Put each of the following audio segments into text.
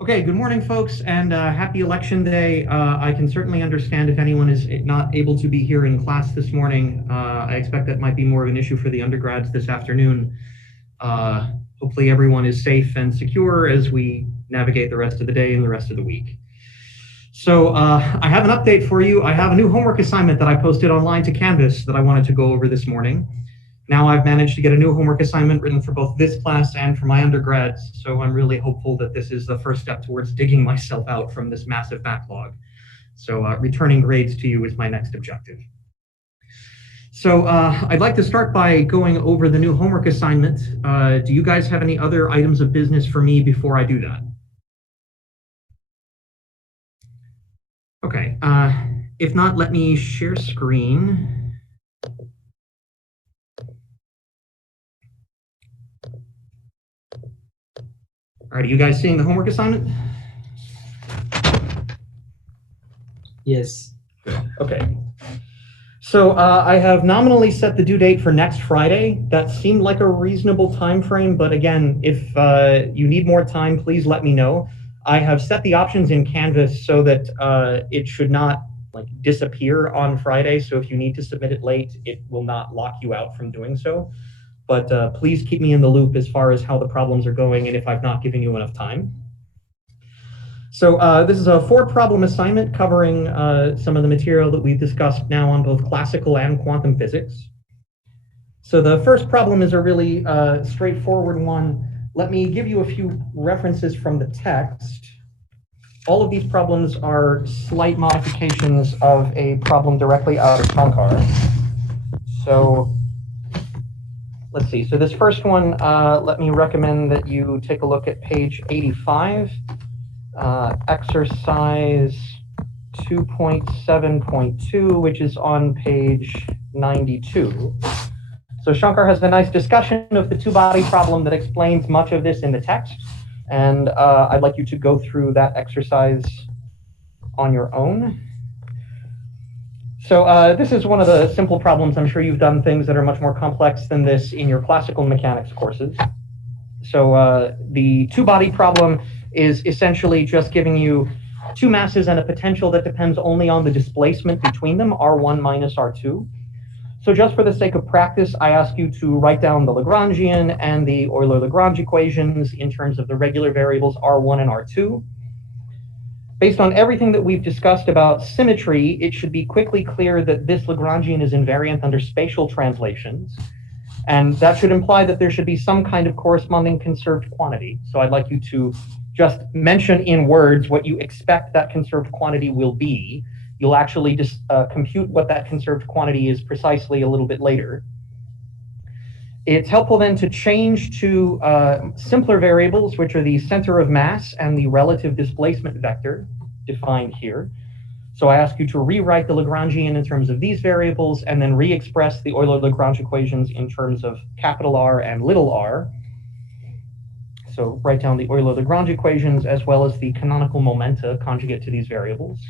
Okay, good morning, folks, and happy election day. I can certainly understand if anyone is not able to be here in class this morning. I expect that might be more of an issue for the undergrads this afternoon. Uh, Hopefully everyone is safe and secure as we navigate the rest of the day and the rest of the week. So I have an update for you. I have a new homework assignment that I posted online to Canvas that I wanted to go over this morning. Now I've managed to get a new homework assignment written for both this class and for my undergrads, so I'm really hopeful that this is the first step towards digging myself out from this massive backlog. So returning grades to you is my next objective. So I'd like to start by going over the new homework assignment. Do you guys have any other items of business for me before I do that? Okay, if not, let me share screen. All right, are you guys seeing the homework assignment? Yes. Okay. So I have nominally set the due date for next Friday. That seemed like a reasonable time frame, but again, if you need more time, please let me know. I have set the options in Canvas so that it should not disappear on Friday. So if you need to submit it late, it will not lock you out from doing so. But please keep me in the loop as far as how the problems are going and if I've not given you enough time. So this is a 4-problem assignment covering some of the material that we've discussed now on both classical and quantum physics. So the first problem is a really straightforward one. Let me give you a few references from the text. All of these problems are slight modifications of a problem directly out of Shankar. So let's see. So this first one, let me recommend that you take a look at page 85. Exercise 2.7.2, which is on page 92. So Shankar has a nice discussion of the two-body problem that explains much of this in the text, and I'd like you to go through that exercise on your own. So this is one of the simple problems. I'm sure you've done things that are much more complex than this in your classical mechanics courses. So the two-body problem is essentially just giving you two masses and a potential that depends only on the displacement between them, R1 minus R2. So just for the sake of practice, I ask you to write down the Lagrangian and the Euler-Lagrange equations in terms of the regular variables R1 and R2. Based on everything that we've discussed about symmetry, it should be quickly clear that this Lagrangian is invariant under spatial translations. And that should imply that there should be some kind of corresponding conserved quantity. So I'd like you to just mention in words what you expect that conserved quantity will be. You'll actually just compute what that conserved quantity is precisely a little bit later. It's helpful then to change to simpler variables, which are the center of mass and the relative displacement vector defined here. So I ask you to rewrite the Lagrangian in terms of these variables and then re-express the Euler-Lagrange equations in terms of capital R and little r. So write down the Euler-Lagrange equations as well as the canonical momenta conjugate to these variables.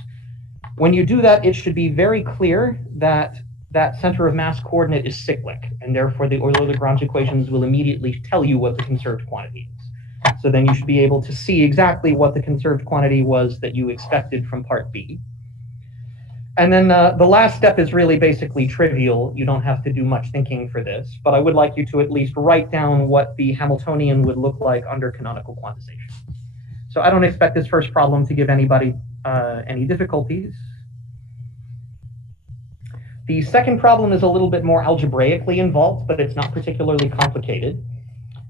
When you do that, it should be very clear that that center of mass coordinate is cyclic, and therefore the Euler-Lagrange equations will immediately tell you what the conserved quantity is. So then you should be able to see exactly what the conserved quantity was that you expected from part B. And then the last step is really basically trivial. You don't have to do much thinking for this, but I would like you to at least write down what the Hamiltonian would look like under canonical quantization. So I don't expect this first problem to give anybody any difficulties. The second problem is a little bit more algebraically involved, but it's not particularly complicated.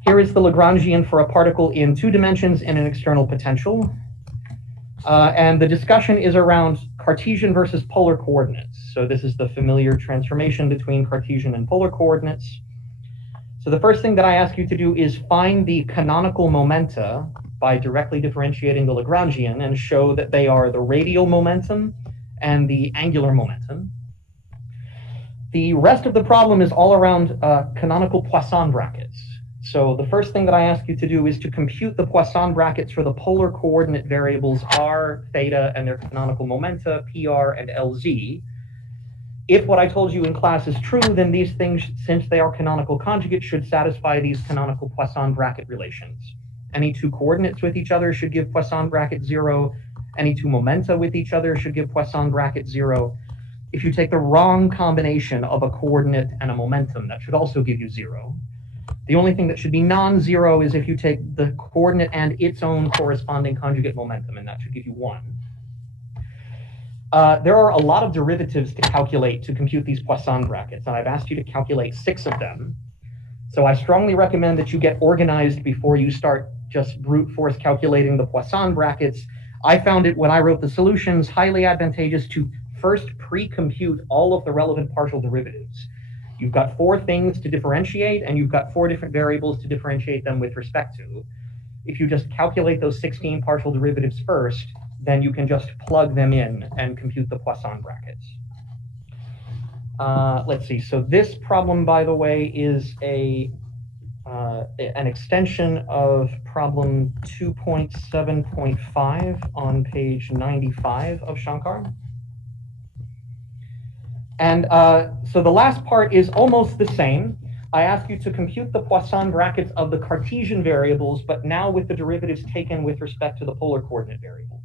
Here is the Lagrangian for a particle in 2 dimensions in an external potential. And the discussion is around Cartesian versus polar coordinates. So this is the familiar transformation between Cartesian and polar coordinates. So the first thing that I ask you to do is find the canonical momenta by directly differentiating the Lagrangian and show that they are the radial momentum and the angular momentum. The rest of the problem is all around canonical Poisson brackets. So the first thing that I ask you to do is to compute the Poisson brackets for the polar coordinate variables r, theta, and their canonical momenta, pr, and lz. If what I told you in class is true, then these things, since they are canonical conjugates, should satisfy these canonical Poisson bracket relations. Any two coordinates with each other should give Poisson bracket 0. Any two momenta with each other should give Poisson bracket 0. If you take the wrong combination of a coordinate and a momentum, that should also give you 0. The only thing that should be non-zero is if you take the coordinate and its own corresponding conjugate momentum, and that should give you 1. There are a lot of derivatives to calculate to compute these Poisson brackets, and I've asked you to calculate 6 of them. So I strongly recommend that you get organized before you start just brute force calculating the Poisson brackets. I found it when I wrote the solutions highly advantageous to first pre-compute all of the relevant partial derivatives. You've got 4 things to differentiate, and you've got 4 different variables to differentiate them with respect to. If you just calculate those 16 partial derivatives first, then you can just plug them in and compute the Poisson brackets. Let's see. So this problem, by the way, is an extension of problem 2.7.5 on page 95 of Shankar. And so the last part is almost the same. I ask you to compute the Poisson brackets of the Cartesian variables, but now with the derivatives taken with respect to the polar coordinate variables.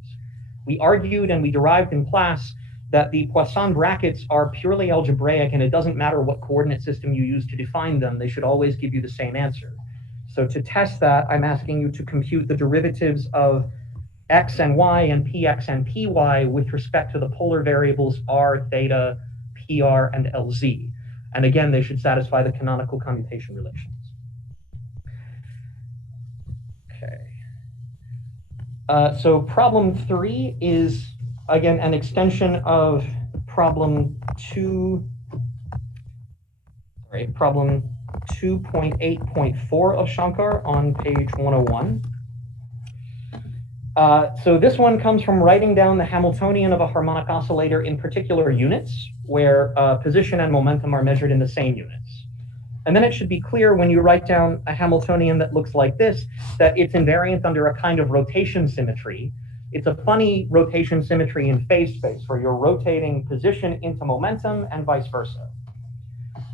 We argued and we derived in class that the Poisson brackets are purely algebraic, and it doesn't matter what coordinate system you use to define them, they should always give you the same answer. So to test that, I'm asking you to compute the derivatives of x and y and px and py with respect to the polar variables r, theta, pr, and lz. And again, they should satisfy the canonical commutation relations. Okay. So problem 3 is, again, an extension of problem 2.8.4 of Shankar on page 101. So this one comes from writing down the Hamiltonian of a harmonic oscillator in particular units, where position and momentum are measured in the same units. And then it should be clear when you write down a Hamiltonian that looks like this, that it's invariant under a kind of rotation symmetry. It's a funny rotation symmetry in phase space, where you're rotating position into momentum and vice versa.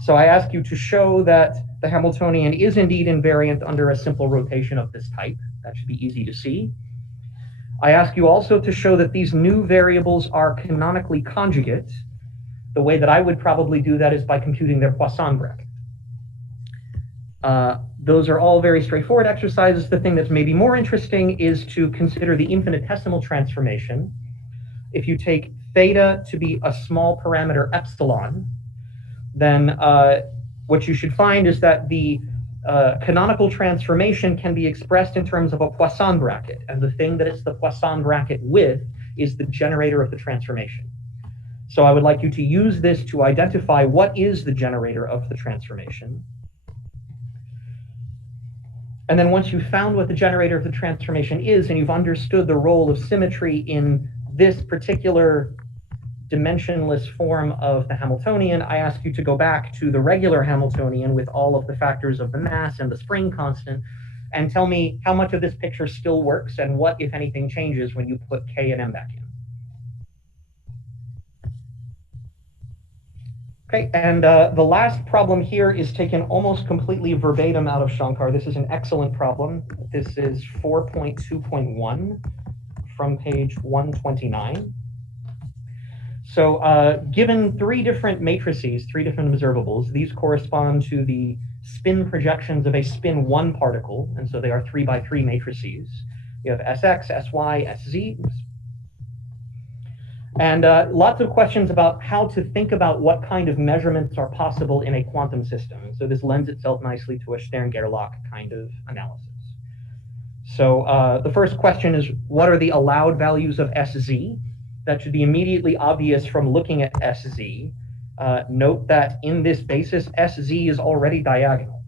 So I ask you to show that the Hamiltonian is indeed invariant under a simple rotation of this type. That should be easy to see. I ask you also to show that these new variables are canonically conjugate. The way that I would probably do that is by computing their Poisson bracket. Those are all very straightforward exercises. The thing that's maybe more interesting is to consider the infinitesimal transformation. If you take theta to be a small parameter epsilon, then what you should find is that the canonical transformation can be expressed in terms of a Poisson bracket. And the thing that it's the Poisson bracket with is the generator of the transformation. So I would like you to use this to identify what is the generator of the transformation. And then once you've found what the generator of the transformation is, and you've understood the role of symmetry in this particular dimensionless form of the Hamiltonian, I ask you to go back to the regular Hamiltonian with all of the factors of the mass and the spring constant, and tell me how much of this picture still works and what, if anything, changes when you put k and m back in. Okay, and the last problem here is taken almost completely verbatim out of Shankar. This is an excellent problem. This is 4.2.1 from page 129. So given 3 different matrices, 3 different observables, these correspond to the spin projections of a spin 1 particle, and so they are 3 by 3 matrices. You have Sx, Sy, Sz. And lots of questions about how to think about what kind of measurements are possible in a quantum system. So this lends itself nicely to a Stern-Gerlach kind of analysis. So the first question is, what are the allowed values of Sz? That should be immediately obvious from looking at Sz. Note that in this basis, Sz is already diagonal.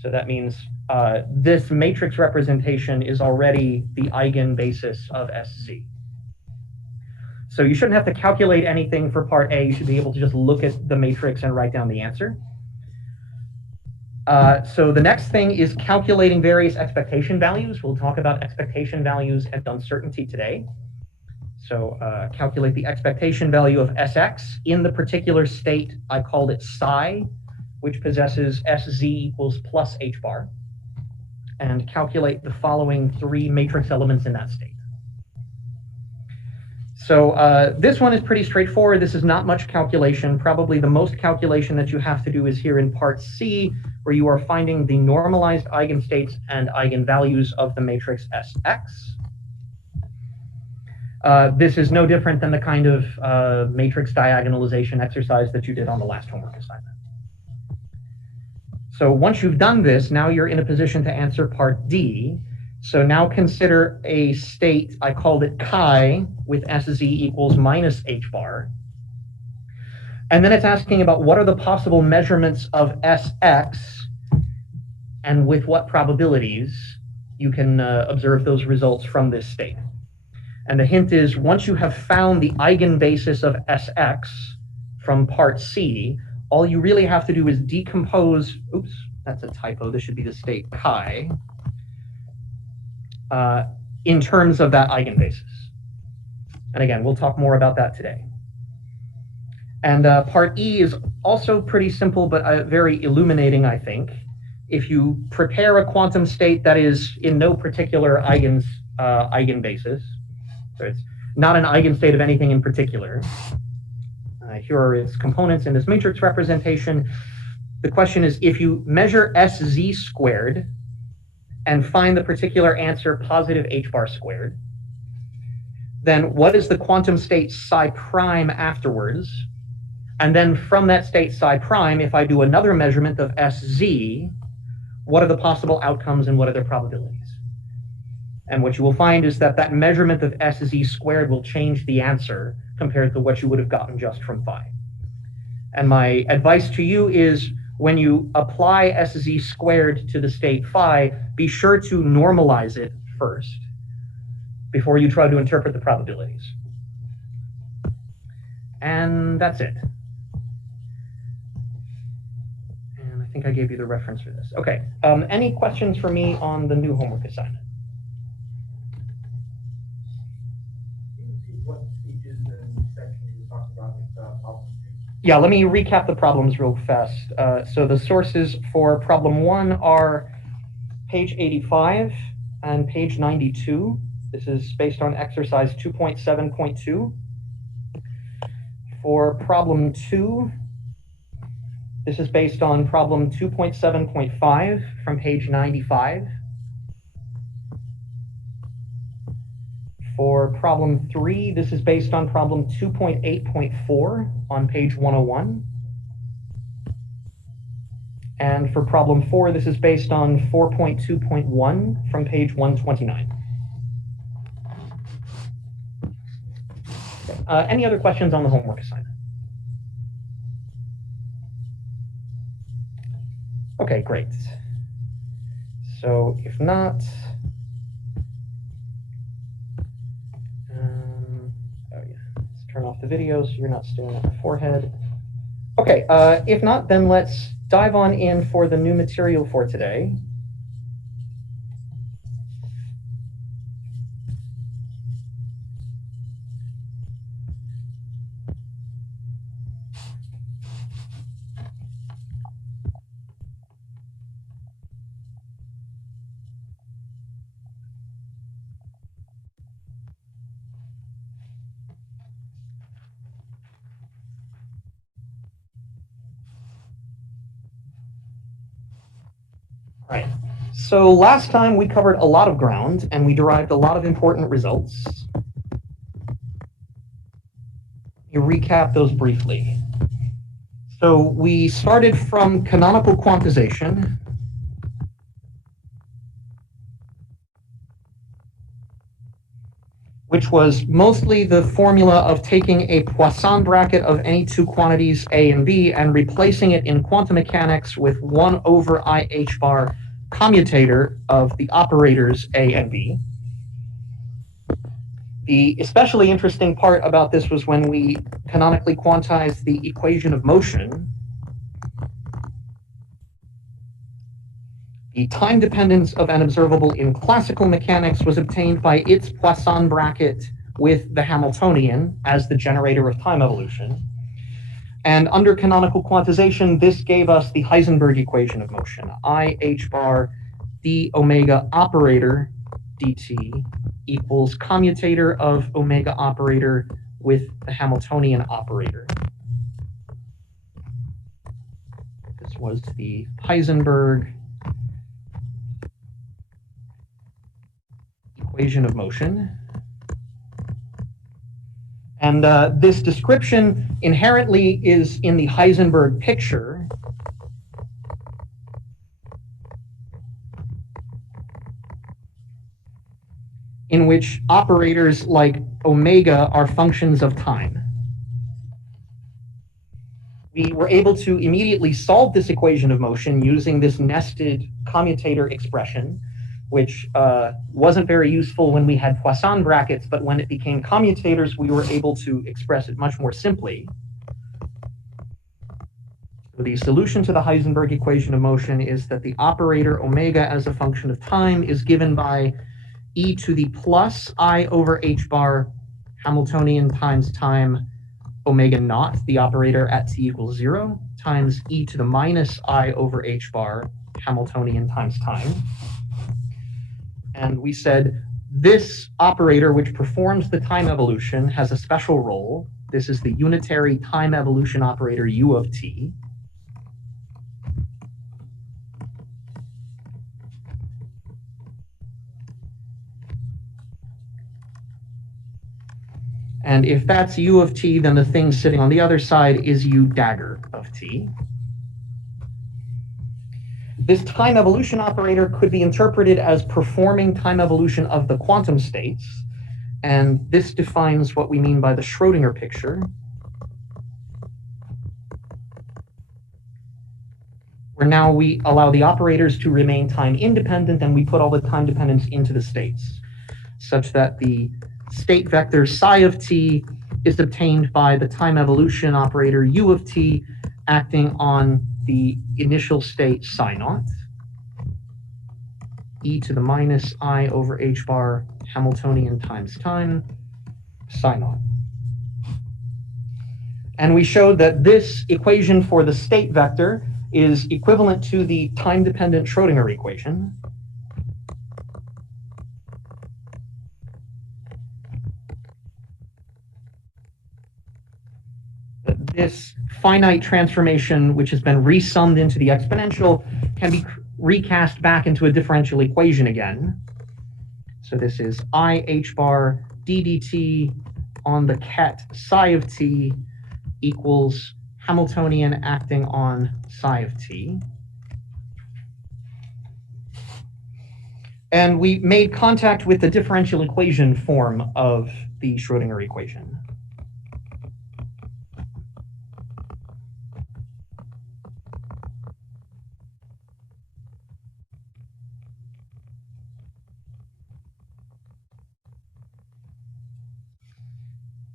So that means this matrix representation is already the eigenbasis of Sz. So you shouldn't have to calculate anything for part A. You should be able to just look at the matrix and write down the answer. So the next thing is calculating various expectation values. We'll talk about expectation values and uncertainty today. So calculate the expectation value of Sx. In the particular state, I called it psi, which possesses Sz equals plus h bar. and calculate the following three matrix elements in that state. So this one is pretty straightforward. This is not much calculation. Probably the most calculation that you have to do is here in part C, where you are finding the normalized eigenstates and eigenvalues of the matrix Sx. This is no different than the kind of matrix diagonalization exercise that you did on the last homework assignment. So once you've done this, now you're in a position to answer part D. So now consider a state, I called it chi, with Sz equals minus h bar. And then it's asking about what are the possible measurements of Sx and with what probabilities you can observe those results from this state. And the hint is, once you have found the eigenbasis of Sx from part C, all you really have to do is decompose, oops, that's a typo, this should be the state chi, in terms of that eigenbasis. And again, we'll talk more about that today. And part E is also pretty simple, but very illuminating, I think. If you prepare a quantum state that is in no particular eigenbasis, so it's not an eigenstate of anything in particular, here are its components in this matrix representation. The question is, if you measure Sz squared and find the particular answer positive h bar squared, then what is the quantum state psi prime afterwards? And then from that state psi prime, if I do another measurement of Sz, what are the possible outcomes and what are their probabilities? And what you will find is that that measurement of Sz squared will change the answer compared to what you would have gotten just from phi. And my advice to you is, when you apply Sz squared to the state phi, be sure to normalize it first before you try to interpret the probabilities. And that's it. And I think I gave you the reference for this. Okay, any questions for me on the new homework assignment? Yeah, let me recap the problems real fast. So the sources for problem 1 are page 85 and page 92. This is based on exercise 2.7.2. For problem 2, this is based on problem 2.7.5 from page 95. For problem 3, this is based on problem 2.8.4 on page 101. And for problem 4, this is based on 4.2.1 from page 129. Okay. Any other questions on the homework assignment? Okay, great. So if not, turn off the video so you're not staring at my forehead. Okay, if not, then let's dive on in for the new material for today. Right. So last time we covered a lot of ground and we derived a lot of important results. You recap those briefly. So we started from canonical quantization. Which was mostly the formula of taking a Poisson bracket of any two quantities A and B and replacing it in quantum mechanics with 1 over IH bar commutator of the operators A and B. The especially interesting part about this was when we canonically quantized the equation of motion. The time dependence of an observable in classical mechanics was obtained by its Poisson bracket with the Hamiltonian as the generator of time evolution. And under canonical quantization, this gave us the Heisenberg equation of motion, IH bar d omega operator dt equals commutator of omega operator with the Hamiltonian operator. This was the Heisenberg equation of motion. And this description inherently is in the Heisenberg picture. In which operators like omega are functions of time. We were able to immediately solve this equation of motion using this nested commutator expression, which wasn't very useful when we had Poisson brackets, but when it became commutators, we were able to express it much more simply. So the solution to the Heisenberg equation of motion is that the operator omega as a function of time is given by e to the plus I over h bar Hamiltonian times time omega naught, the operator at t equals 0, times e to the minus I over h bar Hamiltonian times time. And we said this operator, which performs the time evolution, has a special role. This is the unitary time evolution operator u of t. And if that's u of t, then the thing sitting on the other side is u dagger of t. This time evolution operator could be interpreted as performing time evolution of the quantum states. And this defines what we mean by the Schrödinger picture, where now we allow the operators to remain time independent and we put all the time dependence into the states, such that the state vector psi of t is obtained by the time evolution operator u of t acting on the initial state psi naught, e to the minus I over h bar Hamiltonian times time, psi naught. And we showed that this equation for the state vector is equivalent to the time-dependent Schrödinger equation. This finite transformation, which has been resummed into the exponential, can be recast back into a differential equation again. So this is I h bar d dt on the ket psi of t equals Hamiltonian acting on psi of t. And we made contact with the differential equation form of the Schrödinger equation.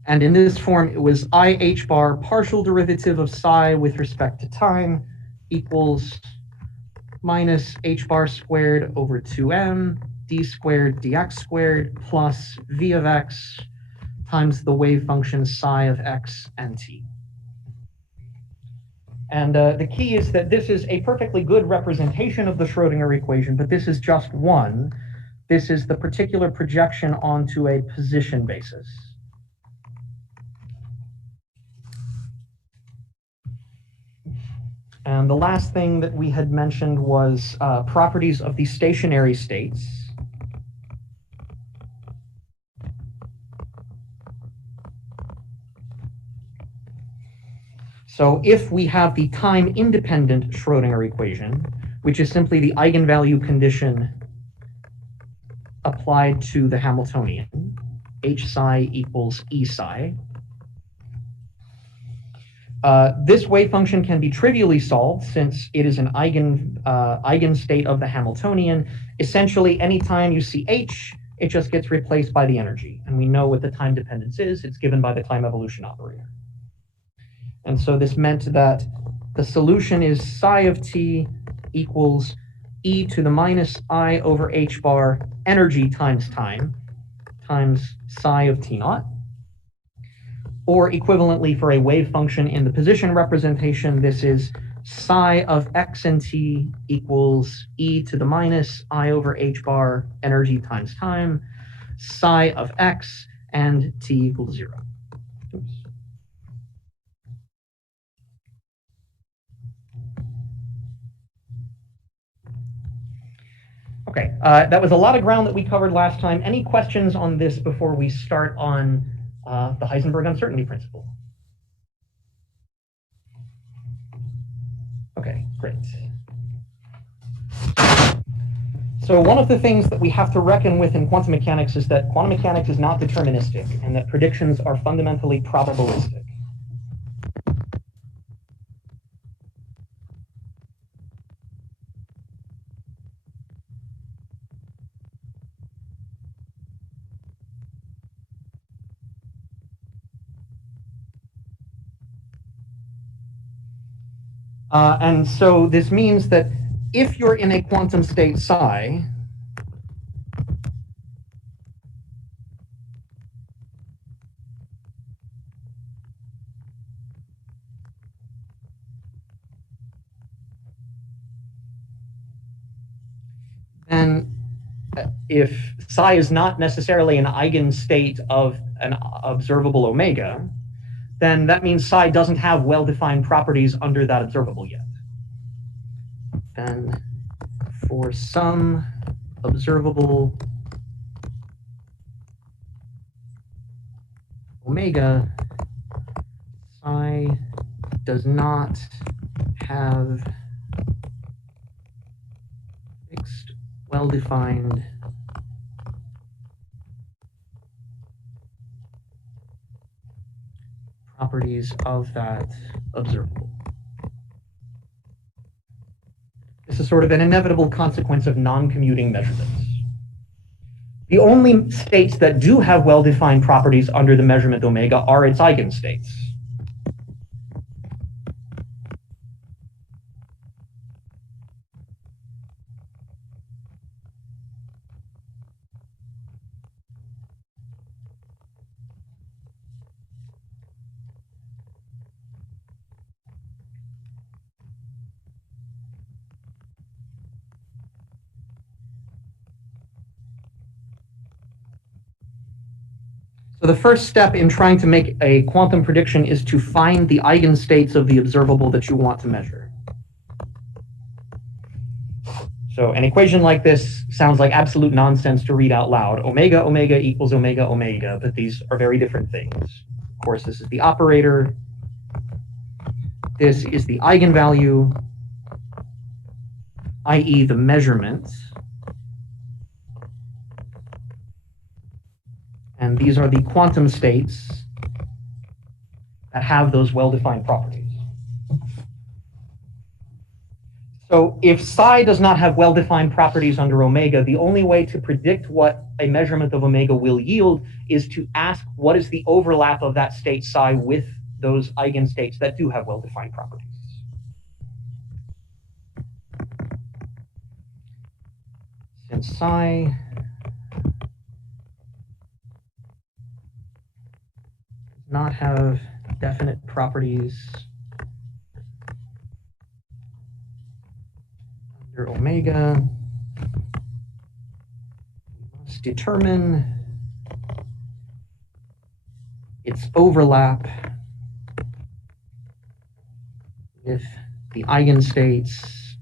And in this form, it was I h bar partial derivative of psi with respect to time equals minus h bar squared over 2m d squared dx squared plus v of x times the wave function psi of x and t. And the key is that this is a perfectly good representation of the Schrödinger equation, but this is just one. This is the particular projection onto a position basis. And the last thing that we had mentioned was properties of the stationary states. So if we have the time-independent Schrödinger equation, which is simply the eigenvalue condition applied to the Hamiltonian, h psi equals e psi, this wave function can be trivially solved since it is an eigenstate of the Hamiltonian. Essentially, anytime you see h, it just gets replaced by the energy. And we know what the time dependence is. It's given by the time evolution operator. And so this meant that the solution is psi of t equals e to the minus I over h bar energy times time times psi of t naught. Or equivalently for a wave function in the position representation, this is psi of x and t equals e to the minus I over h bar energy times time, psi of x and t equals 0. Oops. Okay, that was a lot of ground that we covered last time. Any questions on this before we start on the Heisenberg uncertainty principle? Okay, great. So one of the things that we have to reckon with in quantum mechanics is that quantum mechanics is not deterministic and that predictions are fundamentally probabilistic. And so this means that if you're in a quantum state psi, then if psi is not necessarily an eigenstate of an observable omega, then that means psi doesn't have well-defined properties under that observable yet. Then for some observable omega, psi does not have fixed, well-defined properties of that observable. This is sort of an inevitable consequence of non-commuting measurements. The only states that do have well-defined properties under the measurement omega are its eigenstates. So the first step in trying to make a quantum prediction is to find the eigenstates of the observable that you want to measure. So an equation like this sounds like absolute nonsense to read out loud. Omega, omega equals omega, omega, but these are very different things. Of course, this is the operator. This is the eigenvalue, i.e. the measurement. And these are the quantum states that have those well-defined properties. So if psi does not have well-defined properties under omega, the only way to predict what a measurement of omega will yield is to ask what is the overlap of that state psi with those eigenstates that do have well-defined properties. Since psi does not have definite properties under omega, we must determine its overlap with the eigenstates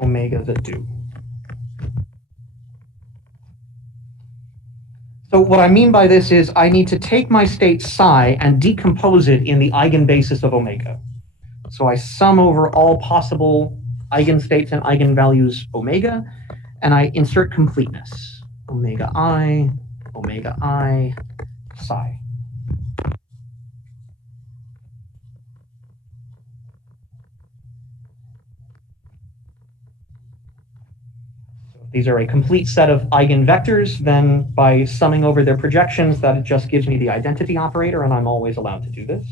omega that do. So what I mean by this is I need to take my state psi and decompose it in the eigenbasis of omega. So I sum over all possible eigenstates and eigenvalues omega, and I insert completeness. Omega I, psi. These are a complete set of eigenvectors. Then by summing over their projections, that just gives me the identity operator, and I'm always allowed to do this.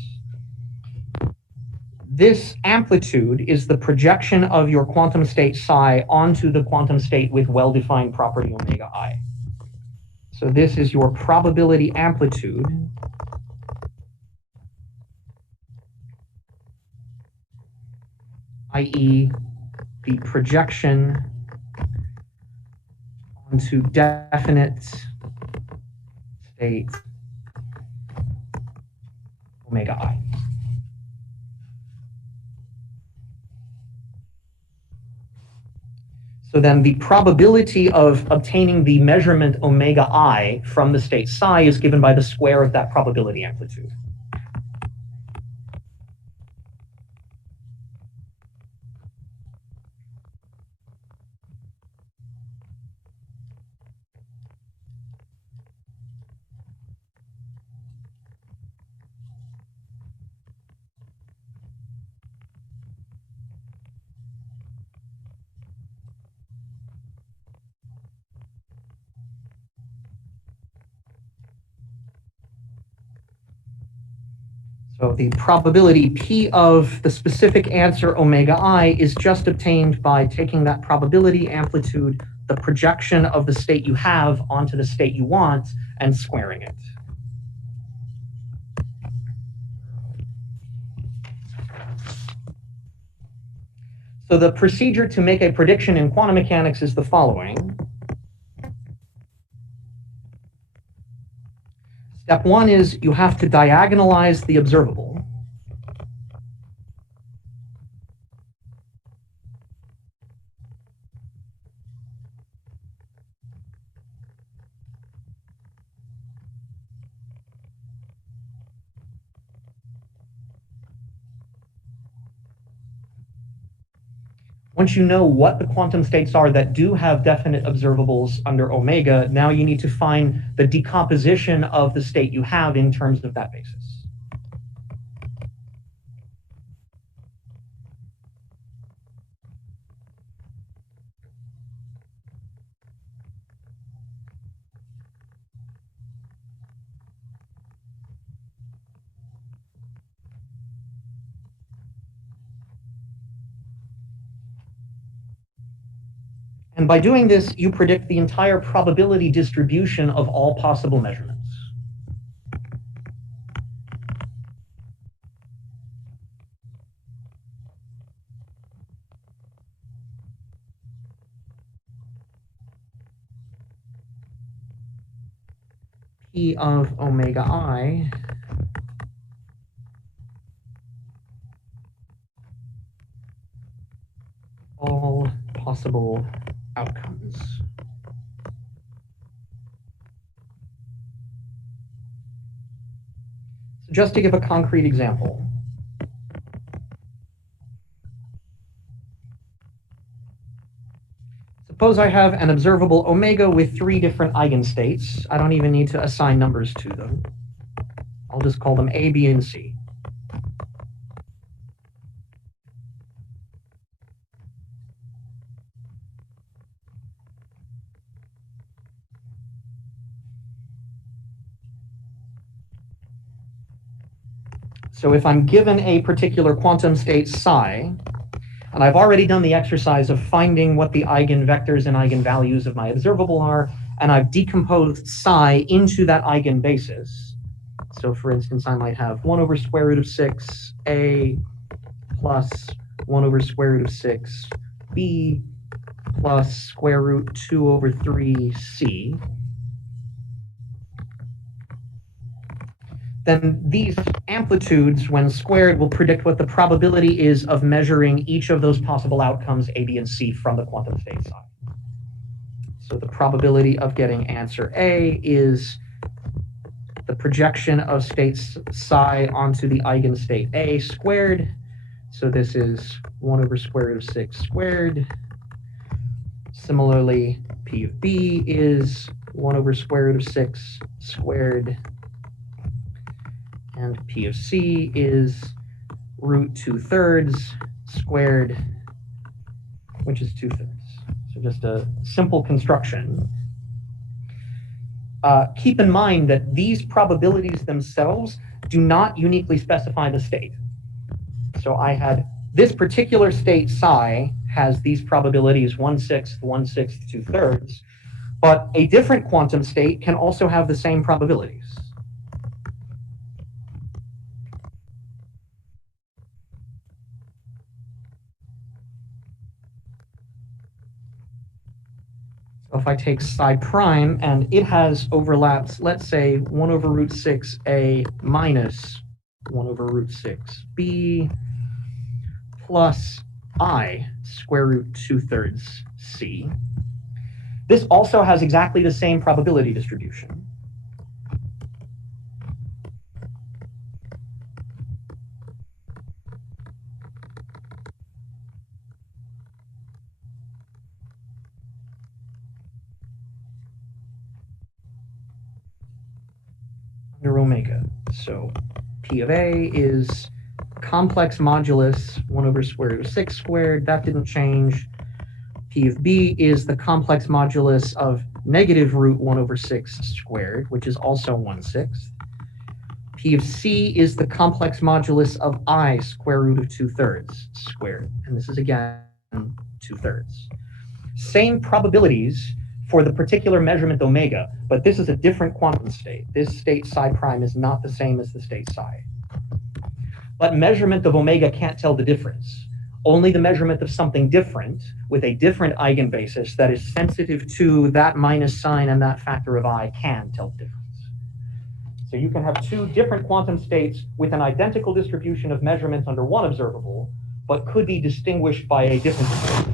This amplitude is the projection of your quantum state psi onto the quantum state with well-defined property omega I. So this is your probability amplitude i.e. the projection onto definite state omega I. So then the probability of obtaining the measurement omega I from the state psi is given by the square of that probability amplitude. So the probability P of the specific answer omega I is just obtained by taking that probability amplitude, the projection of the state you have onto the state you want, and squaring it. So the procedure to make a prediction in quantum mechanics is the following. Step one is you have to diagonalize the observable. Once you know what the quantum states are that do have definite observables under omega, now you need to find the decomposition of the state you have in terms of that basis. And by doing this, you predict the entire probability distribution of all possible measurements. P of omega I all possible outcomes. So just to give a concrete example, suppose I have an observable omega with 3 different eigenstates. I don't even need to assign numbers to them. I'll just call them A, B, and C. So if I'm given a particular quantum state psi, and I've already done the exercise of finding what the eigenvectors and eigenvalues of my observable are, and I've decomposed psi into that eigenbasis. So for instance, I might have 1 over square root of 6 A plus 1 over square root of 6 B plus square root 2 over 3 C. Then these amplitudes, when squared, will predict what the probability is of measuring each of those possible outcomes, A, B, and C, from the quantum state psi. So the probability of getting answer A is the projection of state psi onto the eigenstate A squared. So this is 1 over square root of 6 squared. Similarly, P of B is 1 over square root of 6 squared. And P of C is root 2/3 squared, which is 2/3. So just a simple construction. Keep in mind that these probabilities themselves do not uniquely specify the state. So I had this particular state psi has these probabilities 1/6, 1/6, 2/3, but a different quantum state can also have the same probabilities. If I take psi prime and it has overlaps, let's say 1 over root 6a minus 1 over root 6b plus I square root 2/3 c. This also has exactly the same probability distribution. Under omega. So P of A is complex modulus 1 over square root of 6 squared. That didn't change. P of B is the complex modulus of negative root 1 over 6 squared, which is also 1/6. P of C is the complex modulus of I square root of 2/3 squared. And this is again 2/3. Same probabilities for the particular measurement omega, but this is a different quantum state. This state psi prime is not the same as the state psi. But measurement of omega can't tell the difference. Only the measurement of something different with a different eigenbasis that is sensitive to that minus sign and that factor of I can tell the difference. So you can have two different quantum states with an identical distribution of measurements under one observable, but could be distinguished by a different observable.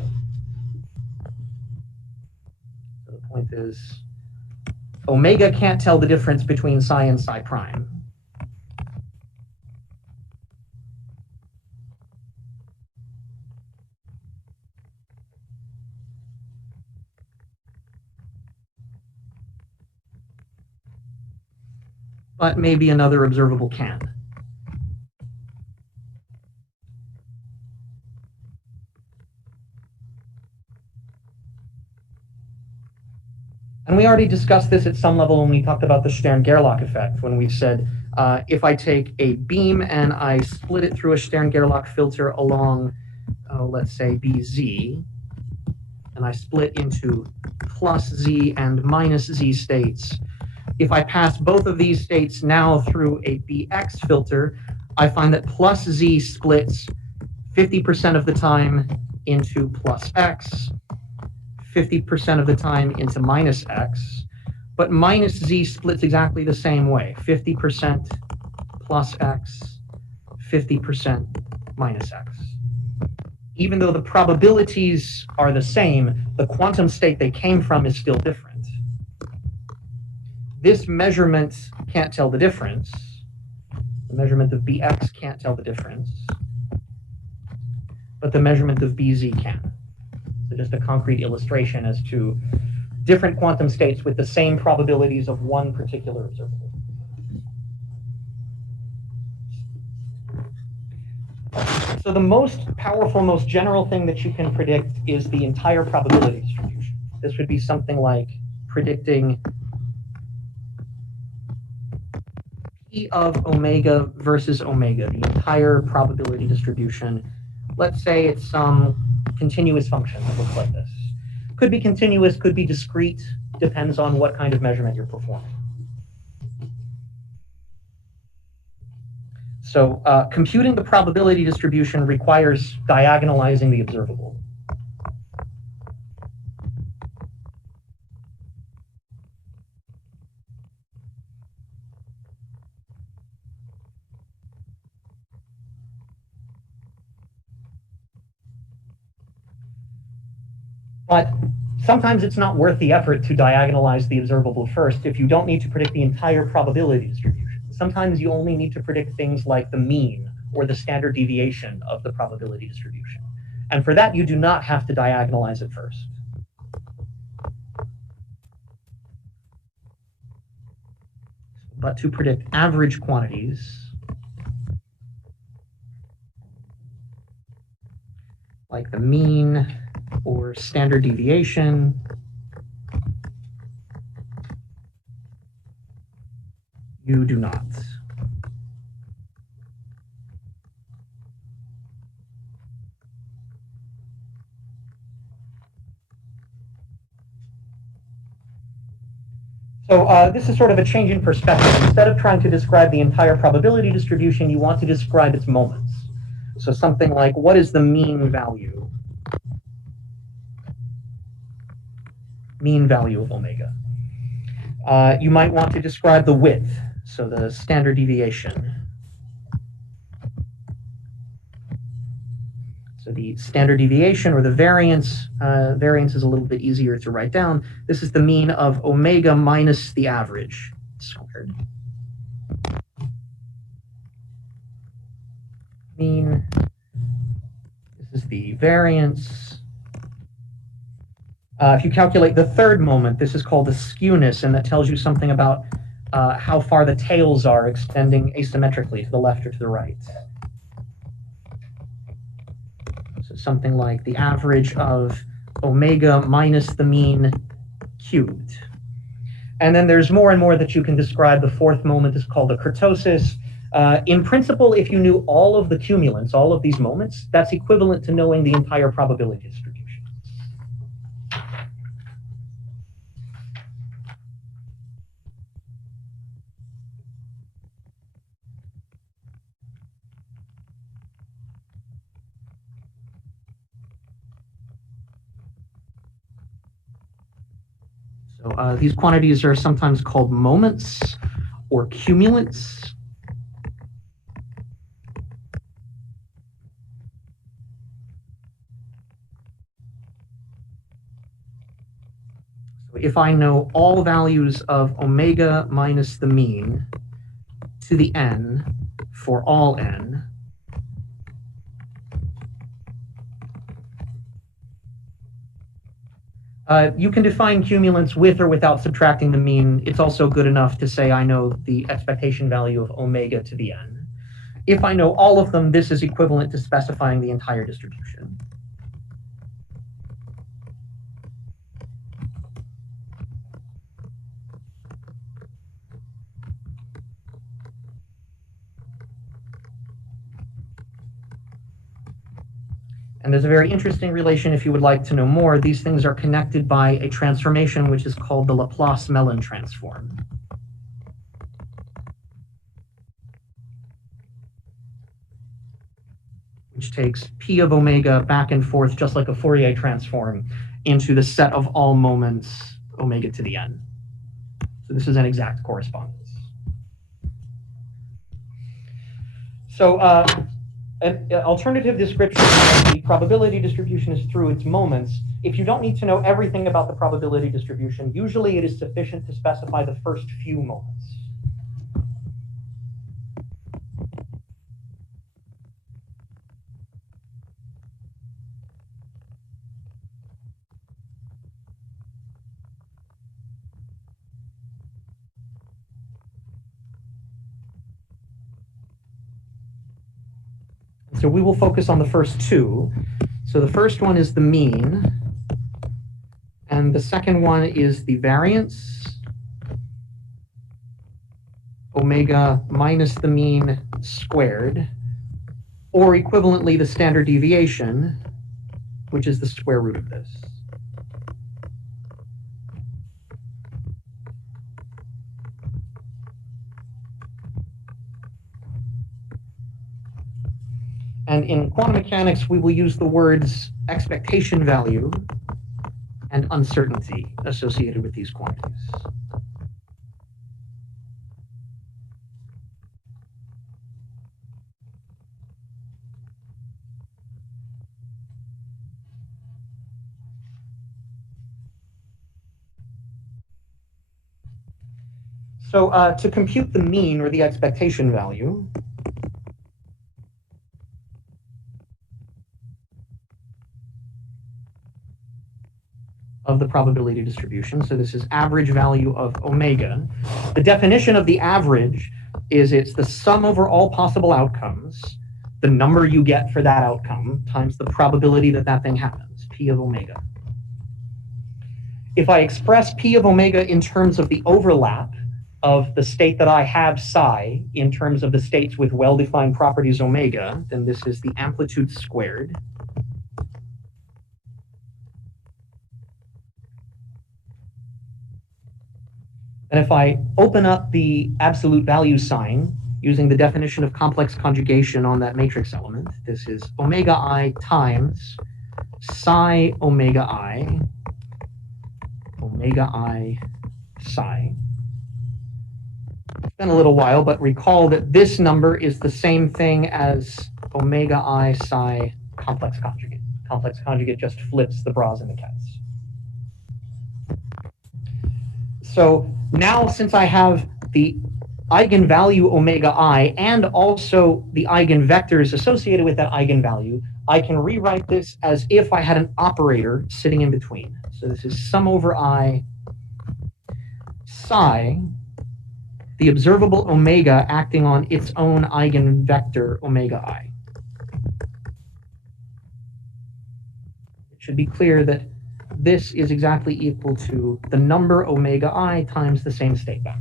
So the point is, omega can't tell the difference between psi and psi prime. But maybe another observable can. And we already discussed this at some level when we talked about the Stern-Gerlach effect, when we said, if I take a beam and I split it through a Stern-Gerlach filter along, let's say BZ, and I split into plus Z and minus Z states, if I pass both of these states now through a BX filter, I find that plus Z splits 50% of the time into plus X, 50% of the time into minus X, but minus Z splits exactly the same way, 50% plus X, 50% minus X. Even though the probabilities are the same, the quantum state they came from is still different. This measurement can't tell the difference. The measurement of Bx can't tell the difference, but the measurement of Bz can. So just a concrete illustration as to different quantum states with the same probabilities of one particular observable. So the most powerful, most general thing that you can predict is the entire probability distribution. This would be something like predicting P of omega versus omega, the entire probability distribution. Let's say it's some continuous function that looks like this. Could be continuous, could be discrete, depends on what kind of measurement you're performing. So computing the probability distribution requires diagonalizing the observable. But sometimes it's not worth the effort to diagonalize the observable first if you don't need to predict the entire probability distribution. Sometimes you only need to predict things like the mean or the standard deviation of the probability distribution. And for that, you do not have to diagonalize it first. But to predict average quantities, like the mean or standard deviation, you do not. So this is sort of a change in perspective. Instead of trying to describe the entire probability distribution, you want to describe its moments. So something like, what is the mean value mean value of omega. You might want to describe the width, so the standard deviation. So the standard deviation, or the variance, variance is a little bit easier to write down. This is the mean of omega minus the average squared. Mean, this is the variance. If you calculate the third moment, this is called the skewness, and that tells you something about how far the tails are extending asymmetrically to the left or to the right. So something like the average of omega minus the mean cubed. And then there's more and more that you can describe. The fourth moment is called the kurtosis. In principle, if you knew all of the cumulants, all of these moments, that's equivalent to knowing the entire probability distribution. So these quantities are sometimes called moments or cumulants. So if I know all values of omega minus the mean to the n for all n, you can define cumulants with or without subtracting the mean. It's also good enough to say I know the expectation value of omega to the n. If I know all of them, this is equivalent to specifying the entire distribution. And there's a very interesting relation if you would like to know more. These things are connected by a transformation which is called the Laplace-Mellin transform. Which takes P of omega back and forth, just like a Fourier transform, into the set of all moments omega to the n. So this is an exact correspondence. So an alternative description of the probability distribution is through its moments. If you don't need to know everything about the probability distribution, usually it is sufficient to specify the first few moments. So we will focus on the first two. So the first one is the mean, and the second one is the variance, omega minus the mean squared, or equivalently the standard deviation, which is the square root of this. And in quantum mechanics, we will use the words expectation value and uncertainty associated with these quantities. So to compute the mean, or the expectation value, of the probability distribution, so this is average value of omega. The definition of the average is it's the sum over all possible outcomes, the number you get for that outcome, times the probability that that thing happens, P of omega. If I express P of omega in terms of the overlap of the state that I have psi in terms of the states with well-defined properties omega, then this is the amplitude squared. And if I open up the absolute value sign using the definition of complex conjugation on that matrix element, this is omega I times psi omega I omega I psi. It's been a little while, but recall that this number is the same thing as omega I psi complex conjugate. Complex conjugate just flips the bras and the cats. So now, since I have the eigenvalue omega I and also the eigenvectors associated with that eigenvalue, I can rewrite this as if I had an operator sitting in between. So this is sum over I psi, the observable omega acting on its own eigenvector omega I. It should be clear that this is exactly equal to the number omega I times the same state back.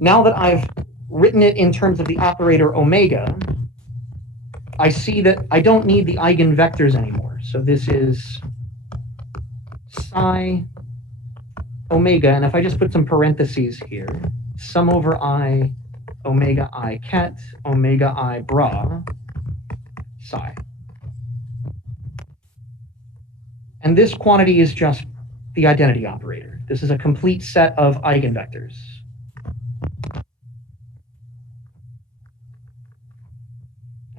Now that I've written it in terms of the operator omega, I see that I don't need the eigenvectors anymore. So this is psi omega, and if I just put some parentheses here, sum over I omega I ket omega I bra psi. And this quantity is just the identity operator. This is a complete set of eigenvectors.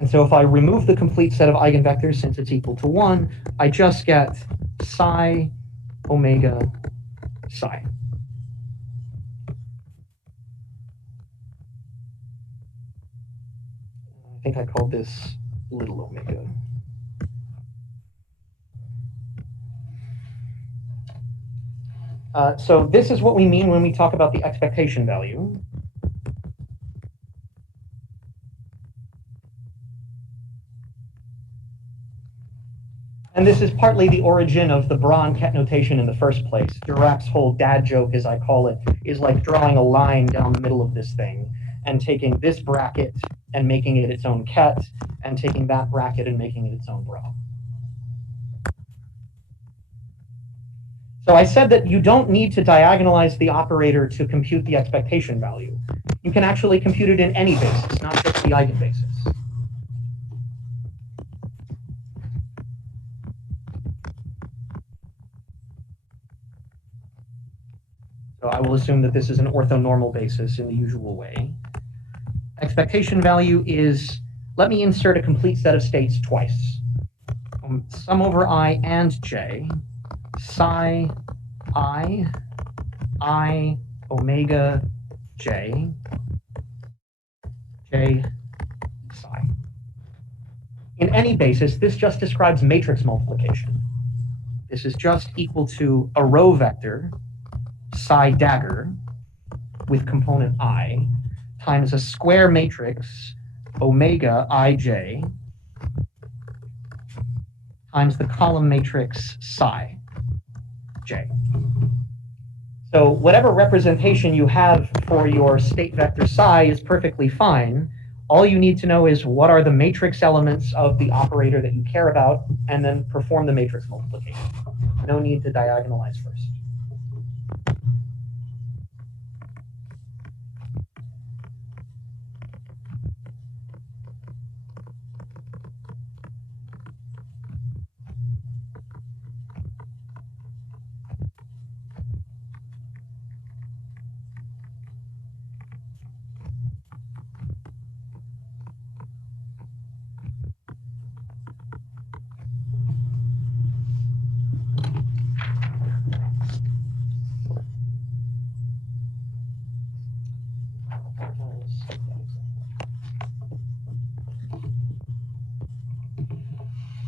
And so if I remove the complete set of eigenvectors, since it's equal to 1, I just get psi omega psi. I think I called this little omega. So this is what we mean when we talk about the expectation value. And this is partly the origin of the bra and ket notation in the first place. Dirac's whole dad joke, as I call it, is like drawing a line down the middle of this thing and taking this bracket and making it its own ket, and taking that bracket and making it its own bra. So I said that you don't need to diagonalize the operator to compute the expectation value. You can actually compute it in any basis, not just the eigenbasis. So I will assume that this is an orthonormal basis in the usual way. Expectation value is, let me insert a complete set of states twice. Sum over I and j, psi I omega j, j psi. In any basis, this just describes matrix multiplication. This is just equal to a row vector, psi dagger, with component I, times a square matrix, omega ij, times the column matrix psi j. So whatever representation you have for your state vector psi is perfectly fine. All you need to know is what are the matrix elements of the operator that you care about, and then perform the matrix multiplication. No need to diagonalize first.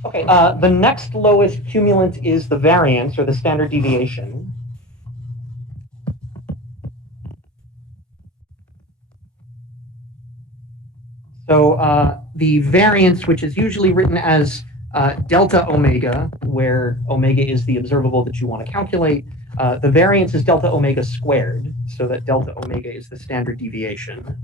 Okay, the next lowest cumulant is the variance, or the standard deviation. So the variance, which is usually written as delta omega, where omega is the observable that you want to calculate, the variance is delta omega squared, so that delta omega is the standard deviation.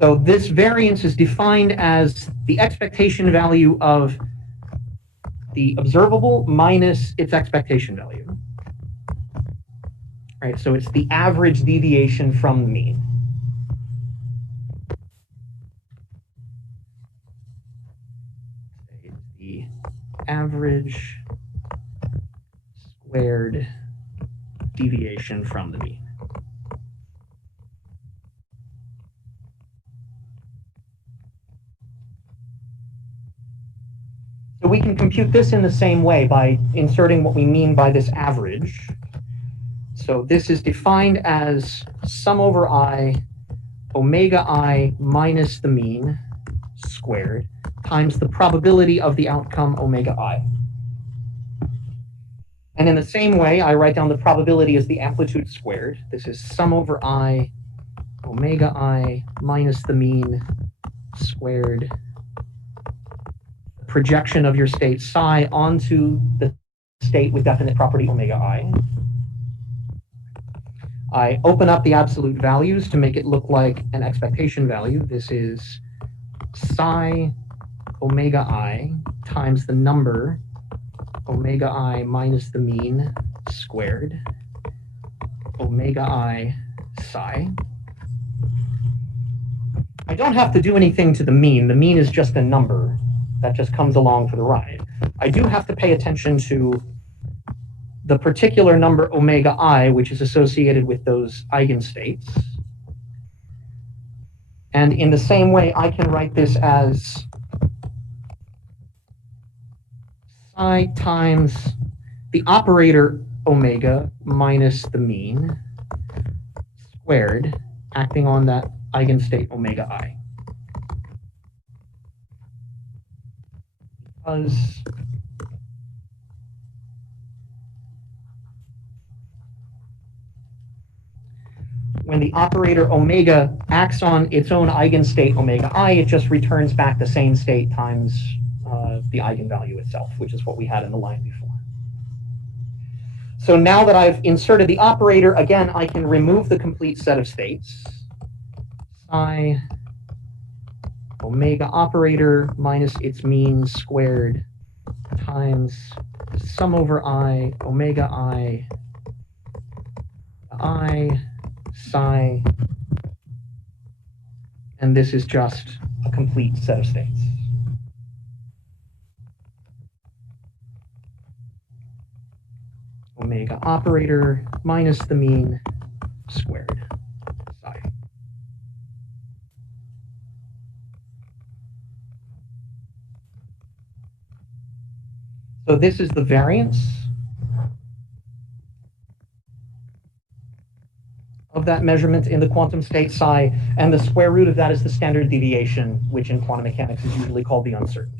So this variance is defined as the expectation value of the observable minus its expectation value. Right, so it's the average deviation from the mean. average squared deviation from the mean. So we can compute this in the same way by inserting what we mean by this average. So this is defined as sum over I, omega I minus the mean squared times the probability of the outcome omega I. And in the same way, I write down the probability as the amplitude squared. This is sum over I, omega I minus the mean squared, projection of your state psi onto the state with definite property omega I. I open up the absolute values to make it look like an expectation value. This is psi omega I times the number omega I minus the mean squared omega I psi. I don't have to do anything to the mean. The mean is just a number that just comes along for the ride. I do have to pay attention to the particular number omega I, which is associated with those eigenstates. And in the same way, I can write this as psi times the operator omega minus the mean squared, acting on that eigenstate omega I. Because when the operator omega acts on its own eigenstate omega I, it just returns back the same state times the eigenvalue itself, which is what we had in the line before. So now that I've inserted the operator, again, I can remove the complete set of states. Psi omega operator minus its mean squared times sum over I, omega I psi, and this is just a complete set of states. Omega operator minus the mean squared psi. So this is the variance of that measurement in the quantum state psi, and the square root of that is the standard deviation, which in quantum mechanics is usually called the uncertainty.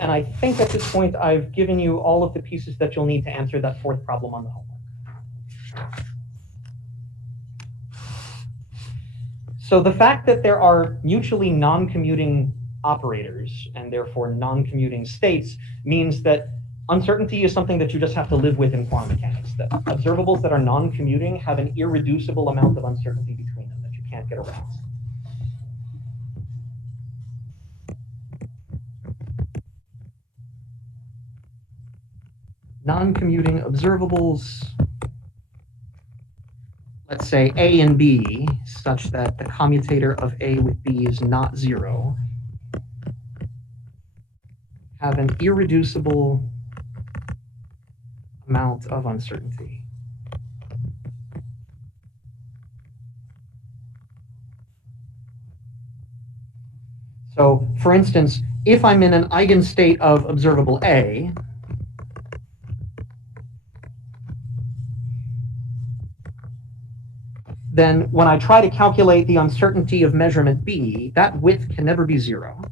And I think at this point I've given you all of the pieces that you'll need to answer that fourth problem on the homework. So the fact that there are mutually non-commuting operators and therefore non-commuting states means that uncertainty is something that you just have to live with in quantum mechanics. That observables that are non-commuting have an irreducible amount of uncertainty between them that you can't get around. Non-commuting observables, let's say A and B, such that the commutator of A with B is not 0, have an irreducible amount of uncertainty. So, for instance, if I'm in an eigenstate of observable A, then when I try to calculate the uncertainty of measurement B, that width can never be 0.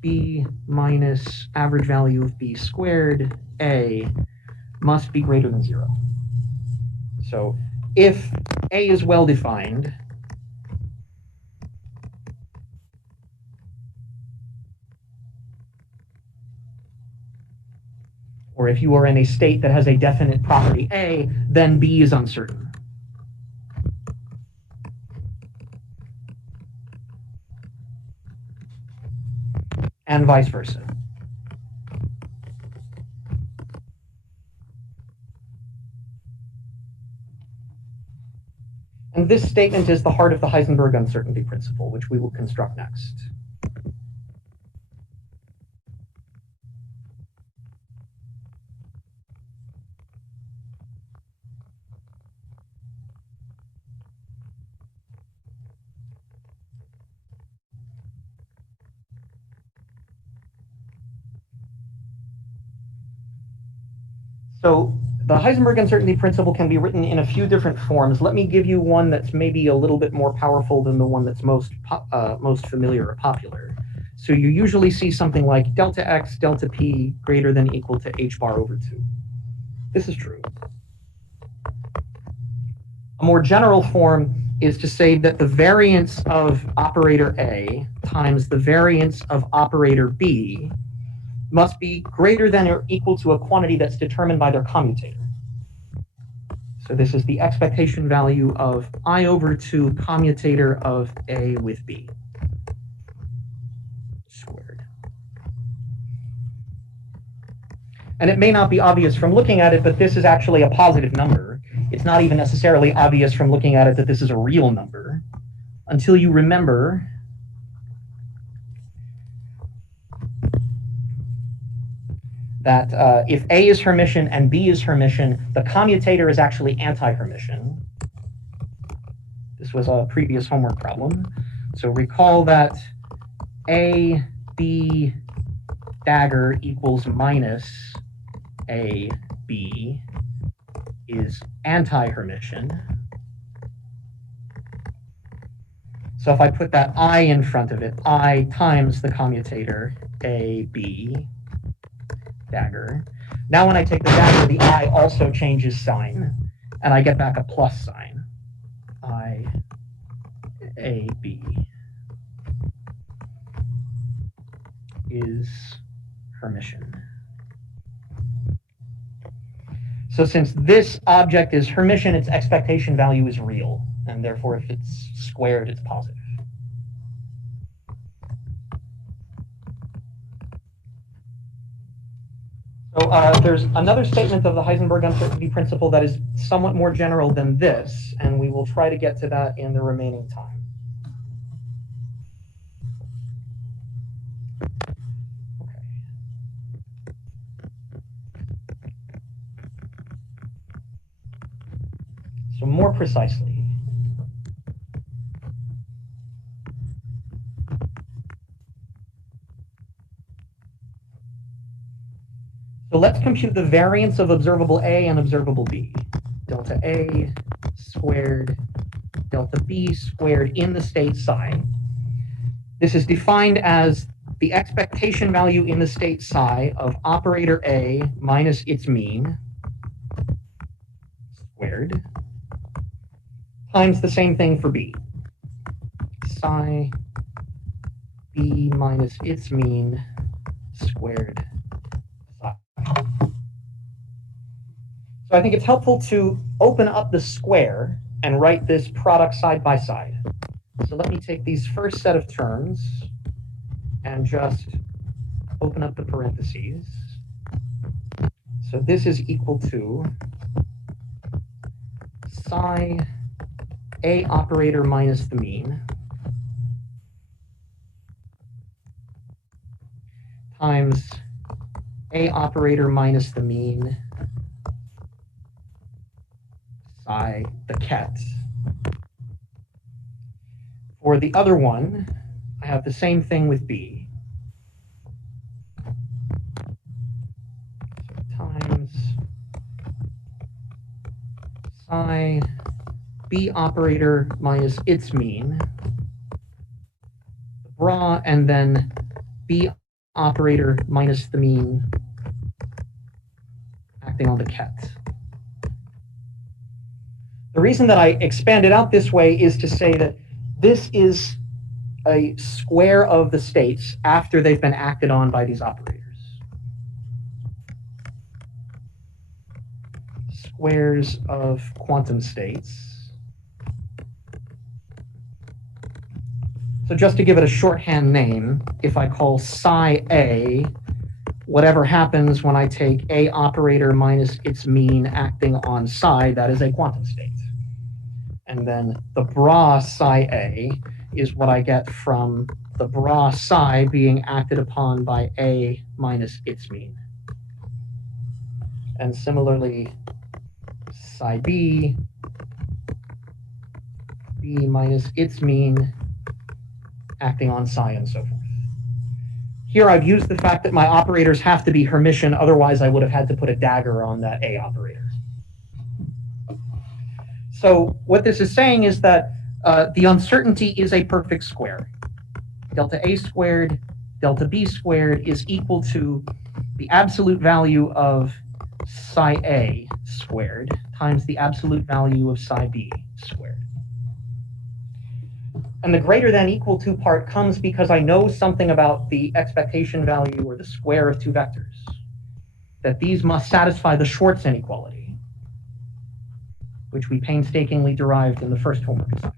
B minus average value of B squared, A, must be greater than 0. So if A is well defined, or if you are in a state that has a definite property A, then B is uncertain. And vice versa. And this statement is the heart of the Heisenberg uncertainty principle, which we will construct next. So the Heisenberg uncertainty principle can be written in a few different forms. Let me give you one that's maybe a little bit more powerful than the one that's most familiar or popular. So you usually see something like delta x, delta p greater than equal to h bar over 2. This is true. A more general form is to say that the variance of operator A times the variance of operator B must be greater than or equal to a quantity that's determined by their commutator. So this is the expectation value of I over 2 commutator of A with B squared. And it may not be obvious from looking at it, but this is actually a positive number. It's not even necessarily obvious from looking at it that this is a real number until you remember that if A is Hermitian and B is Hermitian, the commutator is actually anti-Hermitian. This was a previous homework problem. So recall that A, B, dagger equals minus A, B is anti-Hermitian. So if I put that I in front of it, I times the commutator A, B, dagger. Now when I take the dagger, the I also changes sign, and I get back a plus sign. I, A, B is Hermitian. So since this object is Hermitian, its expectation value is real, and therefore if it's squared, it's positive. So there's another statement of the Heisenberg uncertainty principle that is somewhat more general than this, and we will try to get to that in the remaining time. Okay. So more precisely, so let's compute the variance of observable A and observable B. Delta A squared, delta B squared in the state psi. This is defined as the expectation value in the state psi of operator A minus its mean squared times the same thing for B. Psi B minus its mean squared. So I think it's helpful to open up the square and write this product side by side. So let me take these first set of terms and just open up the parentheses. So this is equal to psi A operator minus the mean times A operator minus the mean psi the ket. For the other one, I have the same thing with B. So times psi B operator minus its mean, the bra, and then B operator minus the mean acting on the ket. The reason that I expand it out this way is to say that this is a square of the states after they've been acted on by these operators. squares of quantum states. So just to give it a shorthand name, if I call psi A, whatever happens when I take A operator minus its mean acting on psi, that is a quantum state. And then the bra psi A is what I get from the bra psi being acted upon by A minus its mean. And similarly, psi B, B minus its mean acting on psi and so forth. Here I've used the fact that my operators have to be Hermitian, otherwise I would have had to put a dagger on that A operator. So what this is saying is that the uncertainty is a perfect square. Delta A squared, delta B squared is equal to the absolute value of psi A squared times the absolute value of psi B squared. And the greater than equal to part comes because I know something about the expectation value or the square of two vectors, that these must satisfy the Schwarz inequality, which we painstakingly derived in the first homework assignment.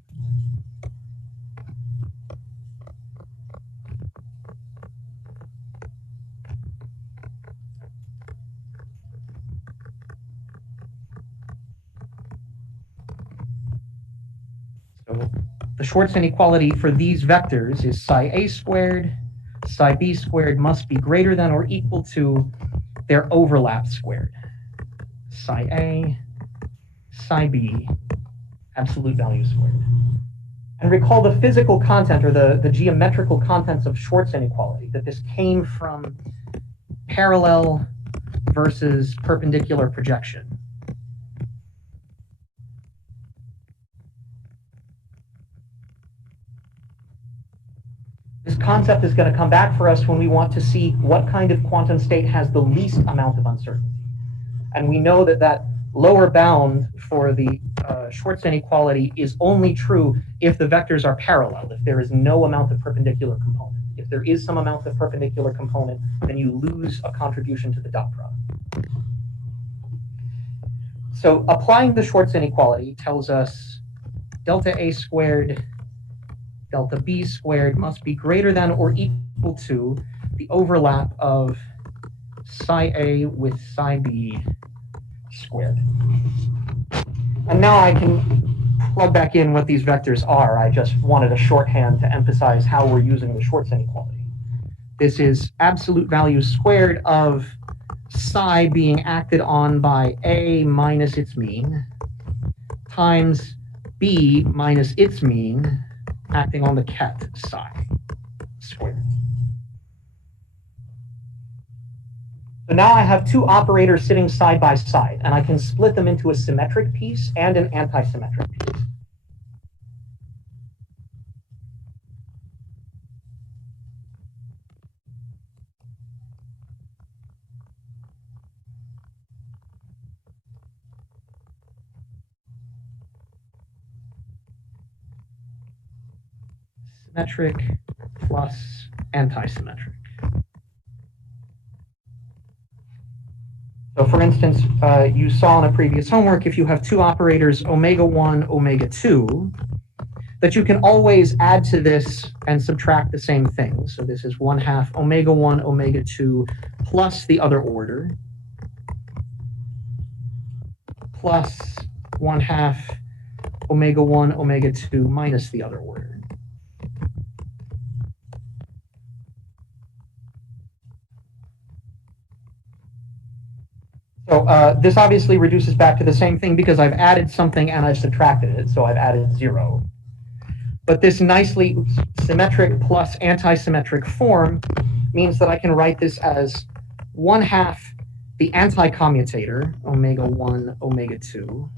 So the Schwarz inequality for these vectors is psi A squared, psi B squared must be greater than or equal to their overlap squared. Psi A, psi B, absolute value squared. And recall the physical content or the geometrical contents of Schwarz inequality, that this came from parallel versus perpendicular projection. This concept is going to come back for us when we want to see what kind of quantum state has the least amount of uncertainty. And we know that that lower bound for the Schwarz inequality is only true if the vectors are parallel, if there is no amount of perpendicular component. If there is some amount of perpendicular component, then you lose a contribution to the dot product. So applying the Schwarz inequality tells us delta A squared, delta B squared must be greater than or equal to the overlap of psi A with psi B squared. And now I can plug back in what these vectors are. I just wanted a shorthand to emphasize how we're using the Schwarz inequality. This is absolute value squared of psi being acted on by A minus its mean times B minus its mean acting on the ket psi squared. So now I have two operators sitting side by side, and I can split them into a symmetric piece and an anti-symmetric piece. Symmetric plus anti-symmetric. So for instance, you saw in a previous homework, if you have two operators, omega 1, omega 2, that you can always add to this and subtract the same thing. So this is 1/2 omega 1, omega 2 plus the other order, plus 1/2 omega 1, omega 2 minus the other order. So this obviously reduces back to the same thing because I've added something and I've subtracted it, so I've added 0. But this nicely symmetric plus anti-symmetric form means that I can write this as 1/2 the anti-commutator, omega 1, omega 2.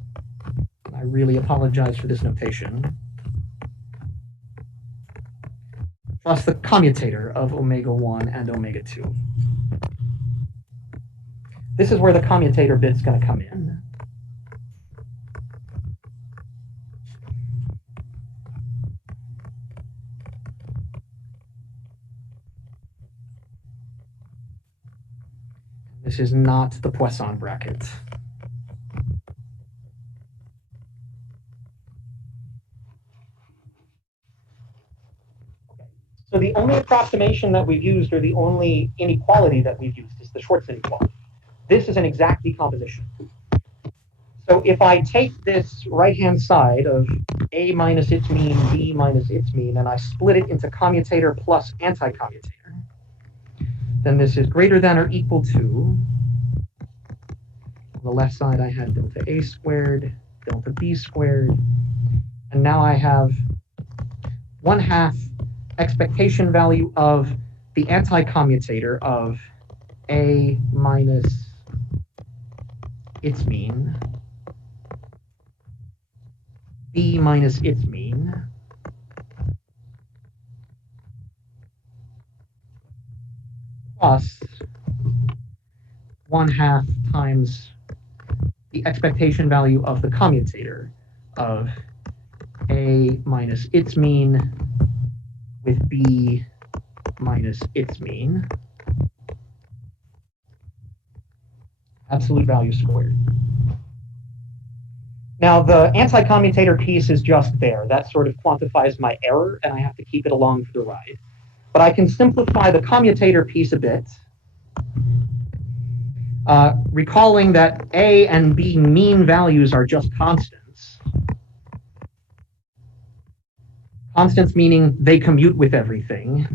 I really apologize for this notation. Plus the commutator of omega 1 and omega 2. This is where the commutator bit's going to come in. This is not the Poisson bracket. So the only approximation that we've used, or the only inequality that we've used, is the Schwartz inequality. This is an exact decomposition. So if I take this right-hand side of A minus its mean, B minus its mean, and I split it into commutator plus anti-commutator, then this is greater than or equal to, on the left side I had delta A squared, delta B squared, and now I have 1/2 expectation value of the anti-commutator of A minus its mean, B minus its mean, plus 1/2 times the expectation value of the commutator of A minus its mean with B minus its mean, absolute value squared. Now, the anti-commutator piece is just there. That sort of quantifies my error, and I have to keep it along for the ride. But I can simplify the commutator piece a bit, recalling that A and B mean values are just constants. Constants meaning they commute with everything.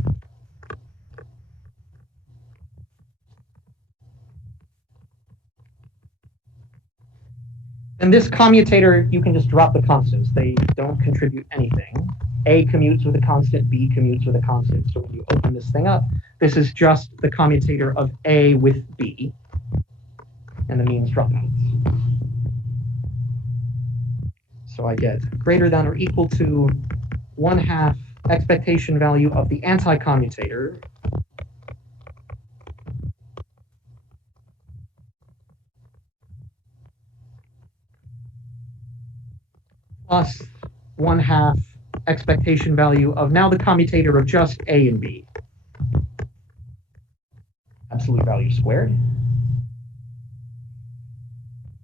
And this commutator, you can just drop the constants. They don't contribute anything. A commutes with a constant, B commutes with a constant. So when you open this thing up, this is just the commutator of A with B. And the means drop out. So I get greater than or equal to 1/2 expectation value of the anti-commutator plus 1/2 expectation value of now the commutator of just A and B. Absolute value squared.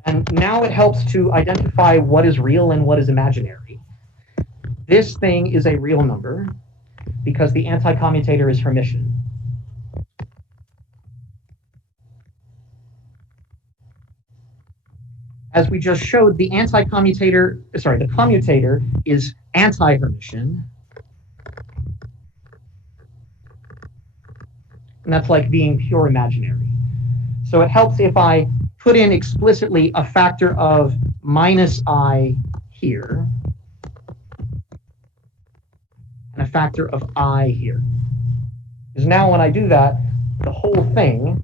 And now it helps to identify what is real and what is imaginary. This thing is a real number because the anti-commutator is Hermitian. As we just showed, the commutator is anti-Hermitian. And that's like being pure imaginary. So it helps if I put in explicitly a factor of minus I here, and a factor of I here. Because now when I do that, the whole thing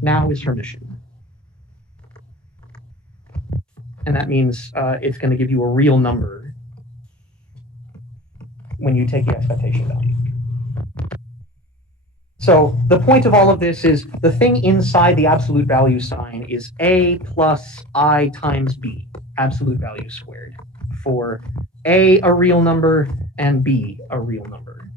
now is Hermitian. And that means it's going to give you a real number when you take the expectation value. So the point of all of this is the thing inside the absolute value sign is A plus I times B, absolute value squared, for A, a real number, and B, a real number.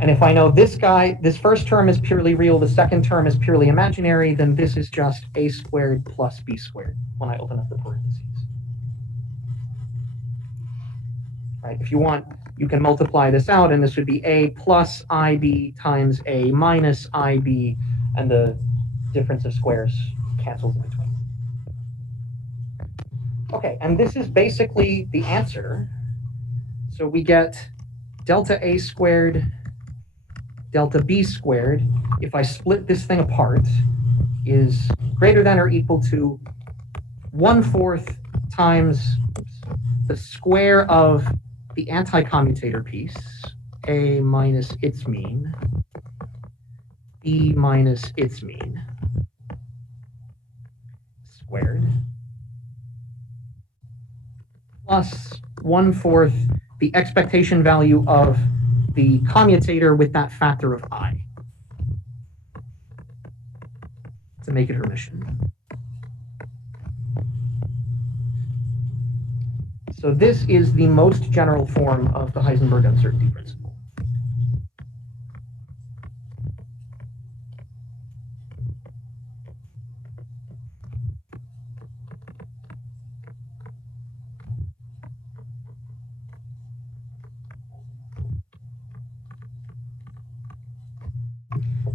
And if I know this guy, this first term is purely real, the second term is purely imaginary, then this is just A squared plus B squared when I open up the parentheses. Right? If you want, you can multiply this out, and this would be A plus IB times A minus IB, and the difference of squares cancels in between. Okay, and this is basically the answer. So we get delta A squared, delta B squared, if I split this thing apart, is greater than or equal to 1/4 times the square of the anti-commutator piece, A minus its mean, B minus its mean, squared, plus 1/4 the expectation value of the commutator with that factor of I, to make it Hermitian. So this is the most general form of the Heisenberg uncertainty principle.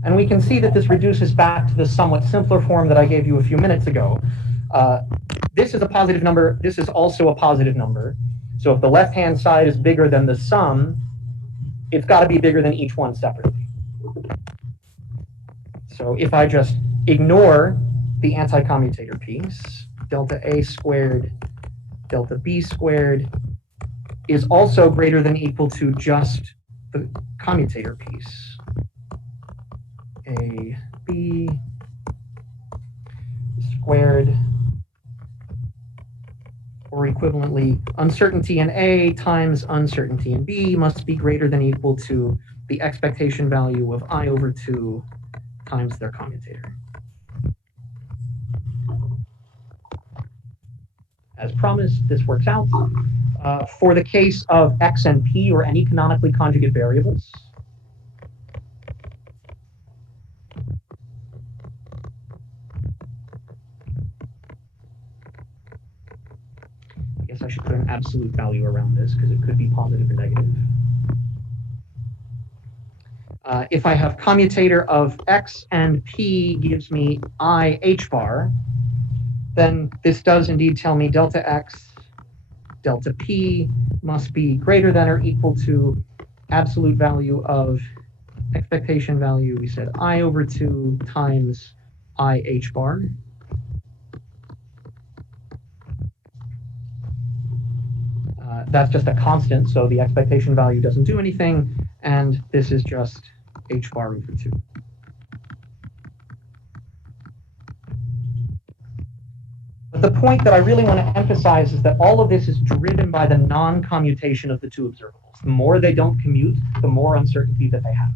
And we can see that this reduces back to the somewhat simpler form that I gave you a few minutes ago. This is a positive number. This is also a positive number. So if the left-hand side is bigger than the sum, it's got to be bigger than each one separately. So if I just ignore the anti-commutator piece, delta A squared, delta B squared is also greater than equal to just the commutator piece. A, B squared, or equivalently, uncertainty in A times uncertainty in B must be greater than equal to the expectation value of I over 2 times their commutator. As promised, this works out. For the case of X and P, or any canonically conjugate variables, I guess I should put an absolute value around this because it could be positive or negative. If I have commutator of X and P gives me I H bar, then this does indeed tell me delta X, delta P must be greater than or equal to absolute value of expectation value, we said I over 2 times I H bar. That's just a constant, so the expectation value doesn't do anything, and this is just H bar over 2. But the point that I really want to emphasize is that all of this is driven by the non-commutation of the two observables. The more they don't commute, the more uncertainty that they have.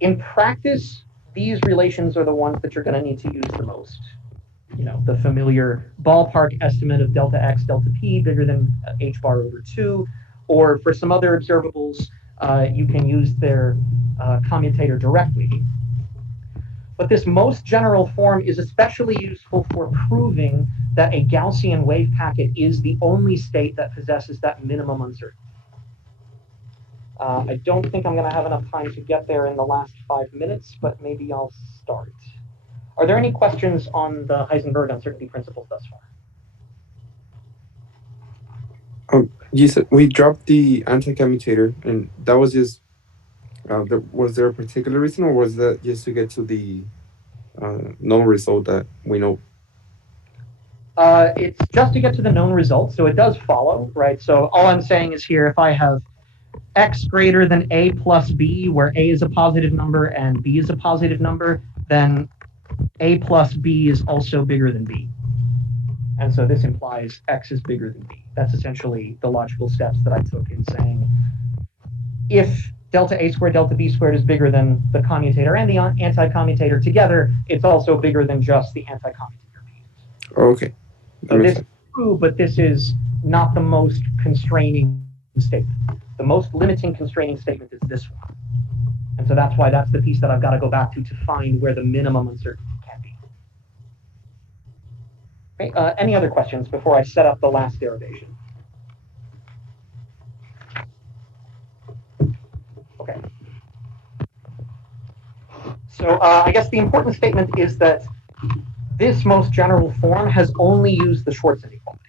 In practice, these relations are the ones that you're going to need to use the most. You know, the familiar ballpark estimate of delta X, delta P bigger than H bar over 2, or for some other observables, you can use their commutator directly. But this most general form is especially useful for proving that a Gaussian wave packet is the only state that possesses that minimum uncertainty. I don't think I'm going to have enough time to get there in the last 5 minutes, but maybe I'll start. Are there any questions on the Heisenberg uncertainty principles thus far? You said we dropped the anti-commutator, and that was just, was there a particular reason, or was that just to get to the known result that we know? It's just to get to the known result, so it does follow, right? So all I'm saying is here, if I have X greater than A plus B, where A is a positive number and B is a positive number, then A plus B is also bigger than B. And so this implies X is bigger than B. That's essentially the logical steps that I took in saying, if delta A squared, delta B squared is bigger than the commutator and the anti-commutator together, it's also bigger than just the anti-commutator piece. Oh, okay. So this is true, but this is not the most constraining statement. The most limiting constraining statement is this one. And so that's why that's the piece that I've got to go back to find where the minimum uncertainty can be. Okay, any other questions before I set up the last derivation? Okay. So I guess the important statement is that this most general form has only used the Schwarz inequality.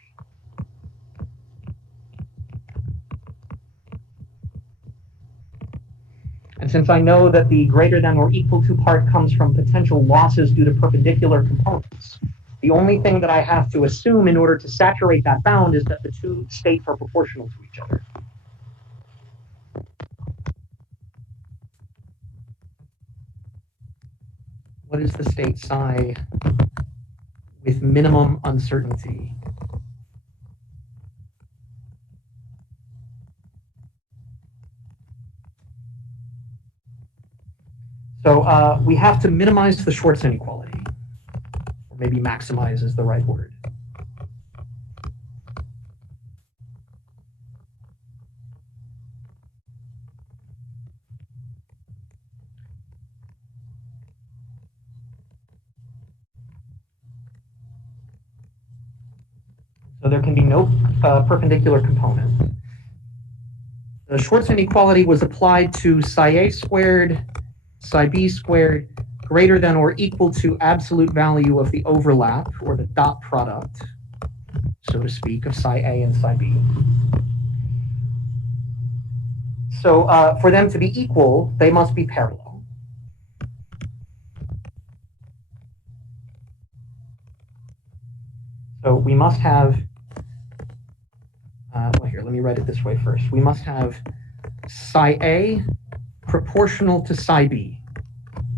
And since I know that the greater than or equal to part comes from potential losses due to perpendicular components, the only thing that I have to assume in order to saturate that bound is that the two states are proportional to each other. What is the state psi with minimum uncertainty? So we have to minimize the Schwarz inequality, or maybe maximize is the right word. So there can be no perpendicular component. The Schwarz inequality was applied to psi a squared psi b squared greater than or equal to absolute value of the overlap, or the dot product, so to speak, of psi a and psi b. So for them to be equal, they must be parallel. So we must have, well, here, let me write it this way first. We must have psi a proportional to psi b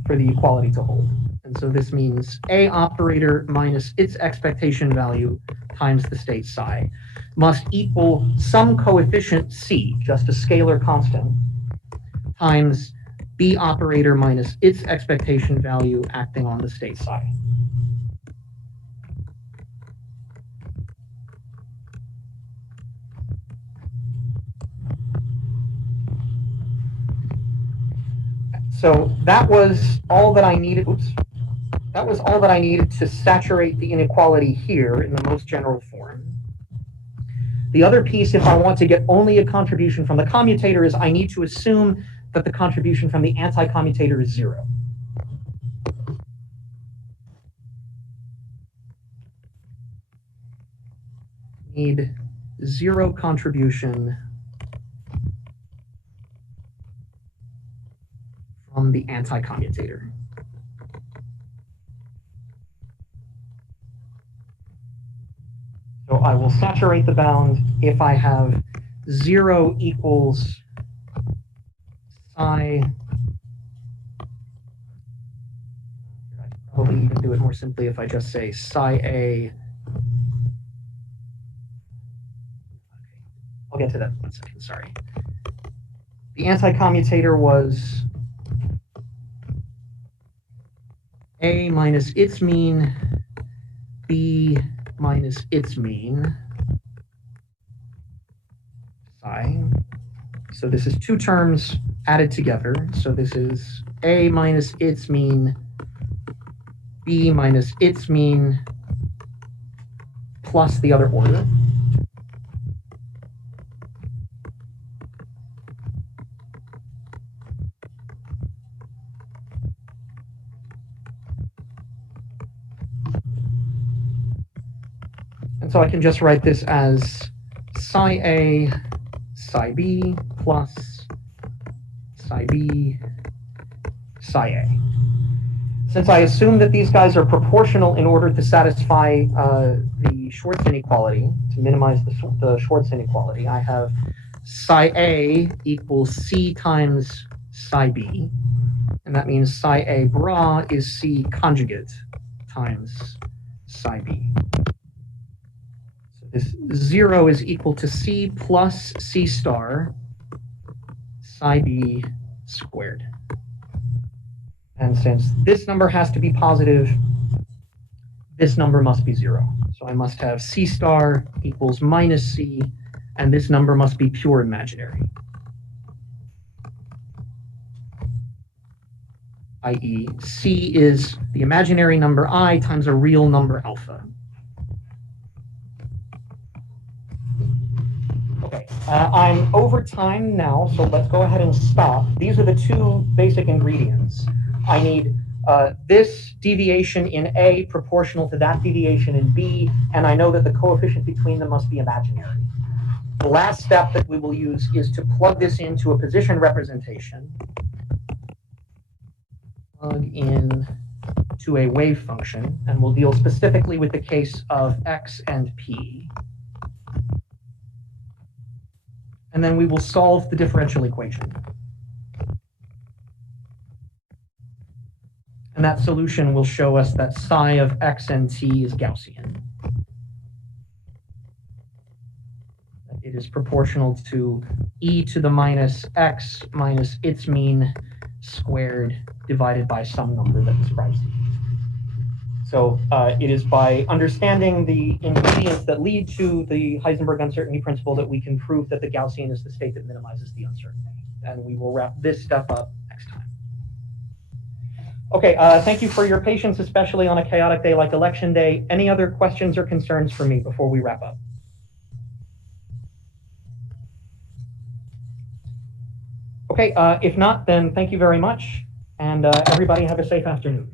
for the equality to hold. And so this means A operator minus its expectation value times the state psi must equal some coefficient C, just a scalar constant, times B operator minus its expectation value acting on the state psi. So that was all that I needed. Oops. That was all that I needed to saturate the inequality here in the most general form. The other piece, if I want to get only a contribution from the commutator, is I need to assume that the contribution from the anti-commutator is 0. Need 0 contribution from the anti-commutator. So I will saturate the bound if I have 0 equals psi. I could probably even do it more simply if I just say psi a. I'll get to that in 1 second, sorry. The anti-commutator was A minus its mean, B minus its mean, psi. So this is 2 terms added together. So this is A minus its mean, B minus its mean, plus the other order. And so I can just write this as psi A, psi B, plus psi B, psi A. Since I assume that these guys are proportional in order to satisfy the Schwarz inequality, to minimize the Schwarz inequality, I have psi A equals C times psi B. And that means psi A bra is C conjugate times psi B. This 0 is equal to C plus C star psi B squared. And since this number has to be positive, this number must be 0. So I must have C star equals minus C, and this number must be pure imaginary, i.e. C is the imaginary number I times a real number alpha. I'm over time now, so let's go ahead and stop. These are the 2 basic ingredients. I need this deviation in A proportional to that deviation in B, and I know that the coefficient between them must be imaginary. The last step that we will use is to plug this into a position representation. Plug in to a wave function, and we'll deal specifically with the case of X and P. And then we will solve the differential equation. And that solution will show us that psi of X and T is Gaussian. It is proportional to e to the minus x minus its mean squared divided by some number that describes it. So it is by understanding the ingredients that lead to the Heisenberg uncertainty principle that we can prove that the Gaussian is the state that minimizes the uncertainty. And we will wrap this stuff up next time. Okay, thank you for your patience, especially on a chaotic day like Election Day. Any other questions or concerns for me before we wrap up? Okay, if not, then thank you very much. and everybody have a safe afternoon.